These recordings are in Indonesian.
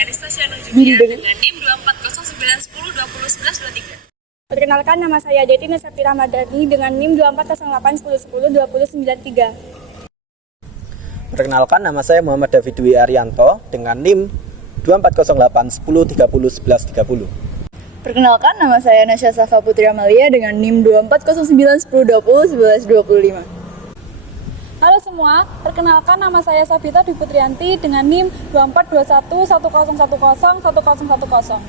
dari Stasiun Julia dengan NIM 2409110201123. Perkenalkan, nama saya Deti Nesati Ramadhani dengan NIM 24081102093. Perkenalkan, nama saya Muhammad David Dwi Arianto dengan NIM 2408110301130. Perkenalkan, nama saya Nasya Safa Putri Amalia dengan NIM 2409110201125. Halo semua, perkenalkan nama saya Sabita Dwi Putrianti dengan NIM 242110101010.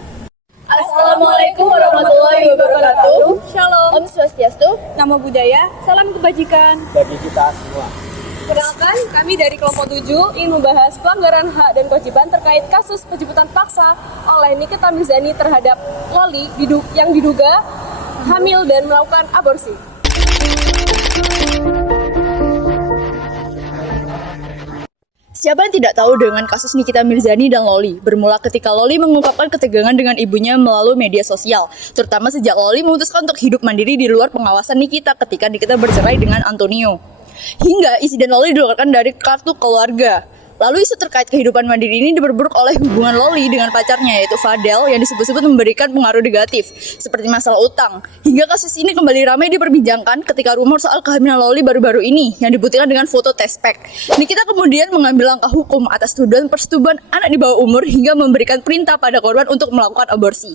Assalamualaikum warahmatullahi wabarakatuh. Shalom, Om Swastiastu. Namo Buddhaya, salam kebajikan. Bagi kita semua. Perkenalkan, kami dari kelompok 7 ingin membahas pelanggaran hak dan kewajiban terkait kasus penjemputan paksa oleh Nikita Mirzani terhadap Loli yang diduga hamil dan melakukan aborsi. Siapa yang tidak tahu dengan kasus Nikita Mirzani dan Loli? Bermula ketika Loli mengungkapkan ketegangan dengan ibunya melalui media sosial, terutama sejak Loli memutuskan untuk hidup mandiri di luar pengawasan Nikita ketika Nikita bercerai dengan Antonio. Hingga insiden Loli dikeluarkan dari kartu keluarga. Lalu isu terkait kehidupan mandiri ini diperburuk oleh hubungan Loli dengan pacarnya yaitu Fadel yang disebut-sebut memberikan pengaruh negatif seperti masalah utang. Hingga kasus ini kembali ramai diperbincangkan ketika rumor soal kehamilan Loli baru-baru ini yang dibuktikan dengan foto tespek. Nikita kemudian mengambil langkah hukum atas tuduhan persetubuhan anak di bawah umur hingga memberikan perintah pada korban untuk melakukan aborsi.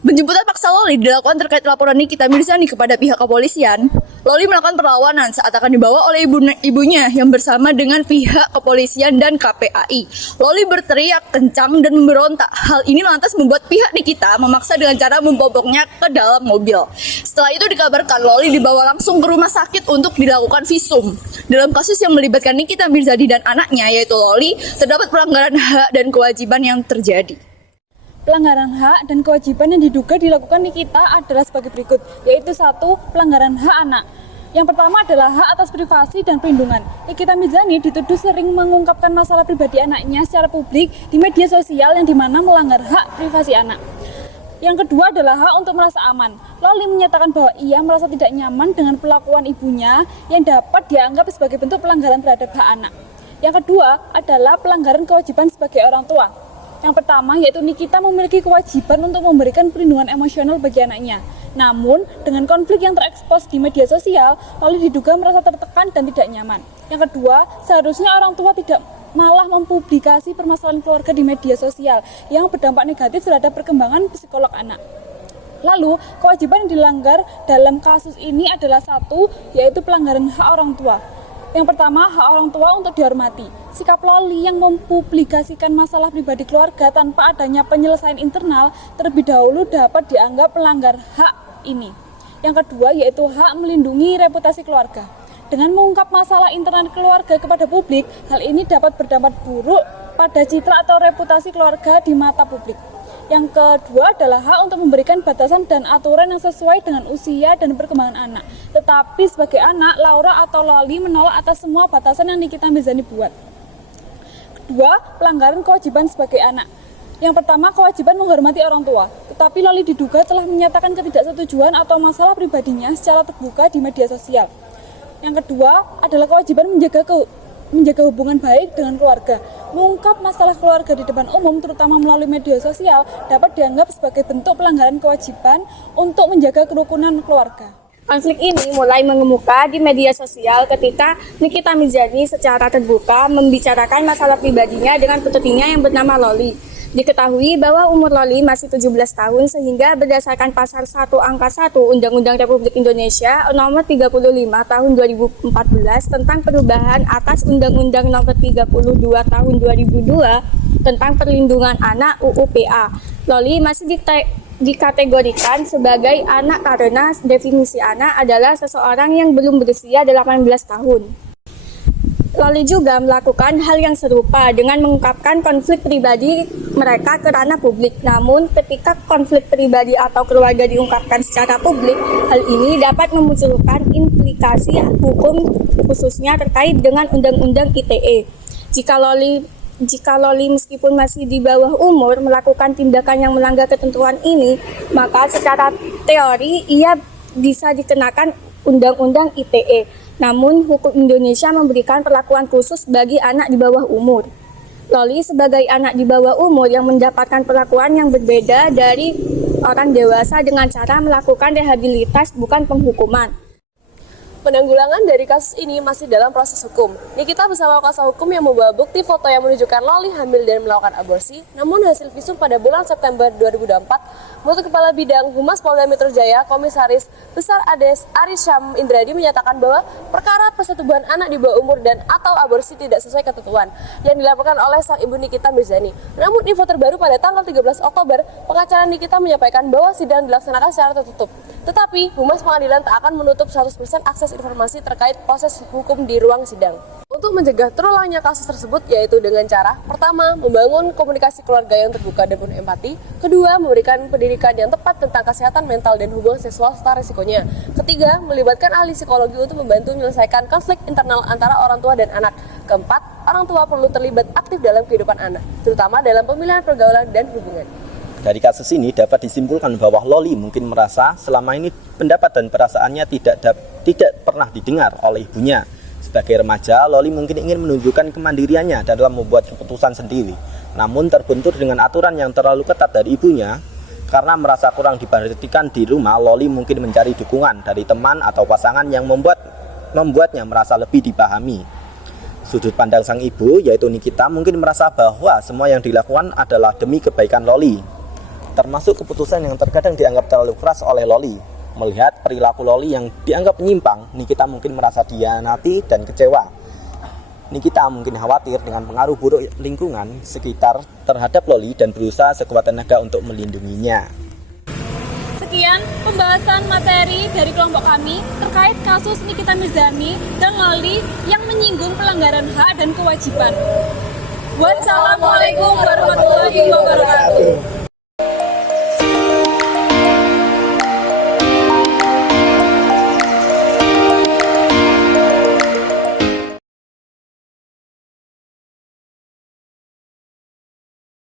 Penjemputan paksa Loli dilakukan terkait laporan Nikita Mirzani kepada pihak kepolisian. Loli melakukan perlawanan saat akan dibawa oleh ibunya yang bersama dengan pihak kepolisian dan KPAI. Loli berteriak kencang dan memberontak. Hal ini lantas membuat pihak Nikita memaksa dengan cara memboboknya ke dalam mobil. Setelah itu dikabarkan Loli dibawa langsung ke rumah sakit untuk dilakukan visum. Dalam kasus yang melibatkan Nikita Mirzani dan anaknya yaitu Loli, terdapat pelanggaran hak dan kewajiban yang terjadi. Pelanggaran hak dan kewajiban yang diduga dilakukan Nikita adalah sebagai berikut, yaitu 1. Pelanggaran hak anak. Yang pertama adalah hak atas privasi dan perlindungan. Nikita Mirzani dituduh sering mengungkapkan masalah pribadi anaknya secara publik di media sosial yang dimana melanggar hak privasi anak. Yang kedua adalah hak untuk merasa aman. Loli menyatakan bahwa ia merasa tidak nyaman dengan perlakuan ibunya yang dapat dianggap sebagai bentuk pelanggaran terhadap hak anak. Yang kedua adalah pelanggaran kewajiban sebagai orang tua. Yang pertama yaitu Nikita memiliki kewajiban untuk memberikan perlindungan emosional bagi anaknya. Namun, dengan konflik yang terekspos di media sosial, Loli diduga merasa tertekan dan tidak nyaman. Yang kedua, seharusnya orang tua tidak malah mempublikasi permasalahan keluarga di media sosial yang berdampak negatif terhadap perkembangan psikolog anak. Lalu, kewajiban yang dilanggar dalam kasus ini adalah 1, yaitu pelanggaran hak orang tua. Yang pertama, hak orang tua untuk dihormati. Sikap Loli yang mempublikasikan masalah pribadi keluarga tanpa adanya penyelesaian internal terlebih dahulu dapat dianggap pelanggar hak ini. Yang kedua, yaitu hak melindungi reputasi keluarga. Dengan mengungkap masalah internal keluarga kepada publik, hal ini dapat berdampak buruk pada citra atau reputasi keluarga di mata publik. Yang kedua adalah hak untuk memberikan batasan dan aturan yang sesuai dengan usia dan perkembangan anak. Tetapi sebagai anak, Laura atau Loli menolak atas semua batasan yang Nikita Mirzani buat. Kedua, pelanggaran kewajiban sebagai anak. Yang pertama, kewajiban menghormati orang tua. Tetapi Loli diduga telah menyatakan ketidaksetujuan atau masalah pribadinya secara terbuka di media sosial. Yang kedua adalah kewajiban menjaga hubungan baik dengan keluarga. Mengungkap masalah keluarga di depan umum, terutama melalui media sosial, dapat dianggap sebagai bentuk pelanggaran kewajiban untuk menjaga kerukunan keluarga. Konflik ini mulai mengemuka di media sosial ketika Nikita Mirzani secara terbuka membicarakan masalah pribadinya dengan putrinya yang bernama Loli. Diketahui bahwa umur Loli masih 17 tahun sehingga berdasarkan pasal 1 angka 1 Undang-Undang Republik Indonesia nomor 35 tahun 2014 tentang perubahan atas Undang-Undang nomor 32 tahun 2002 tentang perlindungan anak UU-PA. Loli masih dikategorikan sebagai anak karena definisi anak adalah seseorang yang belum berusia 18 tahun. Loli juga melakukan hal yang serupa dengan mengungkapkan konflik pribadi mereka ke ranah publik. Namun, ketika konflik pribadi atau keluarga diungkapkan secara publik, hal ini dapat memunculkan implikasi hukum khususnya terkait dengan Undang-Undang ITE. Jika Loli meskipun masih di bawah umur melakukan tindakan yang melanggar ketentuan ini, maka secara teori ia bisa dikenakan Undang-Undang ITE. Namun, hukum Indonesia memberikan perlakuan khusus bagi anak di bawah umur. Loli sebagai anak di bawah umur yang mendapatkan perlakuan yang berbeda dari orang dewasa dengan cara melakukan rehabilitas bukan penghukuman. Penanggulangan dari kasus ini masih dalam proses hukum. Nikita bersama kuasa hukum yang membawa bukti foto yang menunjukkan Loli hamil dan melakukan aborsi. Namun hasil visum pada bulan September 2024, menurut Kepala Bidang Humas Polda Metro Jaya, Komisaris Besar Ades Arisyam Indradi menyatakan bahwa perkara persetubuhan anak di bawah umur dan atau aborsi tidak sesuai ketentuan yang dilaporkan oleh sang ibu Nikita Mirzani. Namun info terbaru pada tanggal 13 Oktober, pengacara Nikita menyampaikan bahwa sidang dilaksanakan secara tertutup. Tetapi, Humas Pengadilan tak akan menutup 100% akses informasi terkait proses hukum di ruang sidang. Untuk mencegah terulangnya kasus tersebut yaitu dengan cara pertama, membangun komunikasi keluarga yang terbuka dan penuh empati. Kedua, memberikan pendidikan yang tepat tentang kesehatan mental dan hubungan seksual serta risikonya. Ketiga, melibatkan ahli psikologi untuk membantu menyelesaikan konflik internal antara orang tua dan anak. Keempat, orang tua perlu terlibat aktif dalam kehidupan anak, terutama dalam pemilihan pergaulan dan hubungan. Dari kasus ini dapat disimpulkan bahwa Loli mungkin merasa selama ini pendapat dan perasaannya tidak pernah didengar oleh ibunya. Sebagai remaja, Loli mungkin ingin menunjukkan kemandiriannya dalam membuat keputusan sendiri. Namun terbentur dengan aturan yang terlalu ketat dari ibunya, karena merasa kurang diperhatikan di rumah, Loli mungkin mencari dukungan dari teman atau pasangan yang membuatnya merasa lebih dipahami. Sudut pandang sang ibu, yaitu Nikita, mungkin merasa bahwa semua yang dilakukan adalah demi kebaikan Loli. Termasuk keputusan yang terkadang dianggap terlalu keras oleh Loli. Melihat perilaku Loli yang dianggap menyimpang, Nikita mungkin merasa dihianati dan kecewa. Nikita mungkin khawatir dengan pengaruh buruk lingkungan sekitar terhadap Loli dan berusaha sekuat tenaga untuk melindunginya. Sekian pembahasan materi dari kelompok kami terkait kasus Nikita Mirzani dan Loli yang menyinggung pelanggaran hak dan kewajiban. Wassalamualaikum warahmatullahi wabarakatuh.